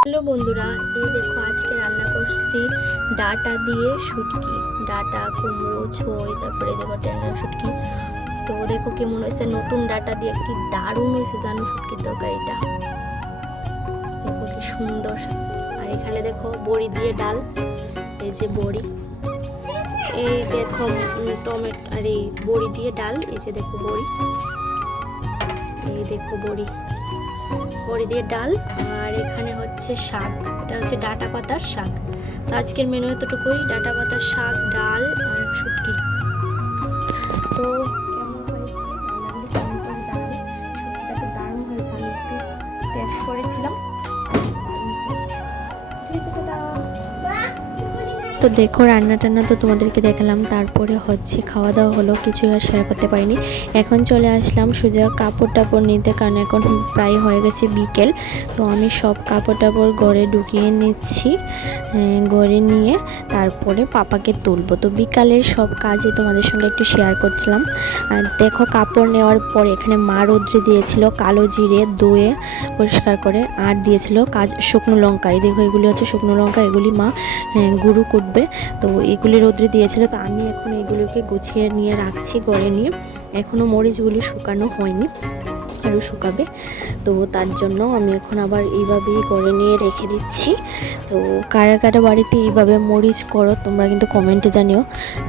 Hello বন্ধুরা, এই দেখো আজকে রান্না করছি ডাটা দিয়ে শুটকি, ডাটা কুমড়ো ছই, তারপরে দেখো ট্যাংরা শুটকি। তো দেখো কেমন হয়েছে, নতুন ডাটা দিয়ে কি দারুণ হয়েছে জানো শুটকির তরকারিটা, দেখো কি সুন্দর। আর এখানে দেখো বড়ি দিয়ে ডাল, এই যে বড়ি, এই দেখো টমেটো আর এই বড়ি দিয়ে ডাল, এই যে দেখো বড়ি, এই দেখো বড়ি দিয়ে ডাল। আর এখানে হচ্ছে শাক, এটা হচ্ছে ডাটা পাতার শাক। তো আজকের মেনু এতটুকুই, ডাটা পাতার শাক, ডাল আর শুটকি। তো কেমন হয়েছে রান্নাগুলি কমেন্ট করে জানাবে। শুটকিটা তো দারুণ হয়েছে, আমি একটু টেস্ট করেছিলাম। তো দেখো রান্না টান্না তো তোমাদেরকে দেখালাম, তারপরে হচ্ছে খাওয়া দাওয়া হলো, কিছুই আর শেয়ার করতে পারিনি। এখন চলে আসলাম সোজা কাপড় টাপড় নিতে, কারণ এখন প্রায় হয়ে গেছে বিকেল। তো আমি সব কাপড় টাপড় ঘরে ঢুকিয়ে নিচ্ছি, ঘরে নিয়ে তারপরে পাপাকে তুলবো। তো বিকালের সব কাজই তোমাদের সঙ্গে একটু শেয়ার করছিলাম। আর দেখো কাপড় নেওয়ার পরে এখানে মা রোদ্রে দিয়েছিল কালো জিরে ধুয়ে পরিষ্কার করে, আর দিয়েছিল শুকনো লঙ্কা। এই দেখো এগুলি হচ্ছে শুকনো লঙ্কা, এগুলি মা গুঁড়ো কুটবে। তো এগুলি রোদ্রে দিয়েছিল, তো আমি এখন এগুলোকে গুছিয়ে নিয়ে রাখছি ঘরে নিয়ে। এখনও মরিচগুলি শুকানো হয়নি, আরও শুকাবে। তো তার জন্য আমি এখন আবার এইভাবেই করে নিয়ে রেখে দিচ্ছি। তো কারা কারা বাড়িতে এইভাবে মরিচ করো তোমরা কিন্তু কমেন্টে জানিও।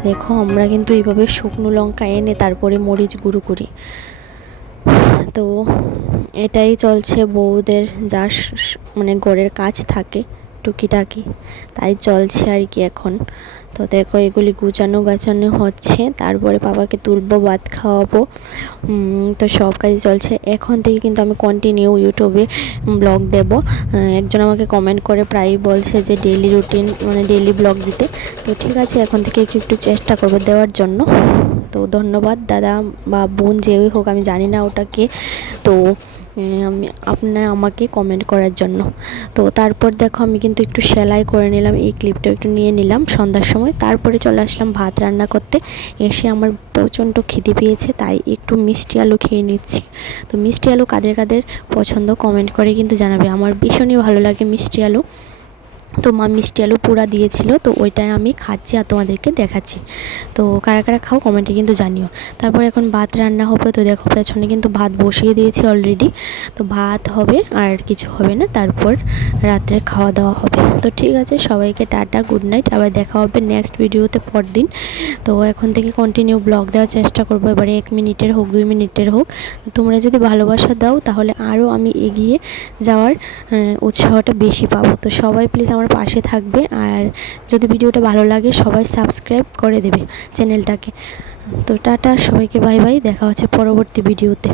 দেখো আমরা কিন্তু এইভাবে শুকনো লঙ্কা এনে তারপরে মরিচ গুঁড়ো করি। তো এটাই চলছে বউদের, যা মানে ঘরের কাজ থাকে টুকিটাকি, তাই চলছে আর কি এখন। তো দেখো এগুলি গুছানো গাছানো হচ্ছে, তারপরে বাবাকে তুলবো, ভাত খাওয়াবো। তো সব কাজই চলছে এখন থেকে, কিন্তু আমি কন্টিনিউ ইউটিউবে ব্লগ দেব। একজন আমাকে কমেন্ট করে প্রায়ই বলছে যে ডেইলি রুটিন মানে ডেইলি ব্লগ দিতে। তো ঠিক আছে, এখন থেকে একটু চেষ্টা করবো দেওয়ার জন্য। তো ধন্যবাদ দাদা বা বোন যেই হোক, আমি জানি না ওটা কে। তো আপনি আমাকে কমেন্ট করার জন্য। তো তারপর দেখো আমি কিন্তু একটু সেলাই করে নিলাম, এই ক্লিপটা একটু নিয়ে নিলাম সন্ধ্যার সময়। তারপরে চলে আসলাম ভাত রান্না করতে। এসে আমার প্রচণ্ড খিদে পেয়েছে, তাই একটু মিষ্টি আলু খেয়ে নিচ্ছি। তো মিষ্টি আলু কাদের কাদের পছন্দ কমেন্ট করে কিন্তু জানাবে, আমার ভীষণই ভালো লাগে মিষ্টি আলু। তো মা মিষ্টি আলু পোড়া দিয়েছিল, তো ওইটাই আমি খাচ্ছি আর তোমাদেরকে দেখাচ্ছি। তো কারা কারা খাও কমেন্টে কিন্তু জানিও। তারপর এখন ভাত রান্না হবে। তো দেখো পেছনে কিন্তু ভাত বসিয়ে দিয়েছি অলরেডি। তো ভাত হবে আর কিছু হবে না, তারপর রাত্রে খাওয়া দাওয়া হবে। তো ঠিক আছে, সবাইকে টাটা, গুড নাইট। আবার দেখা হবে নেক্সট ভিডিওতে পরদিন। তো এখন থেকে কন্টিনিউ ব্লগ দেওয়ার চেষ্টা করবো, এবারে 1 মিনিটের হোক 2 মিনিটের হোক। তোমরা যদি ভালোবাসা দাও তাহলে আরও আমি এগিয়ে যাওয়ার উৎসাহটা বেশি পাবো। তো সবাই প্লিজ আমার পাশে থাকবে, আর যদি ভিডিওটা ভালো লাগে সবাই সাবস্ক্রাইব করে দেবে চ্যানেলটাকে। তো টাটা সবাইকে, বাই বাই, দেখা হচ্ছে পরবর্তী ভিডিওতে।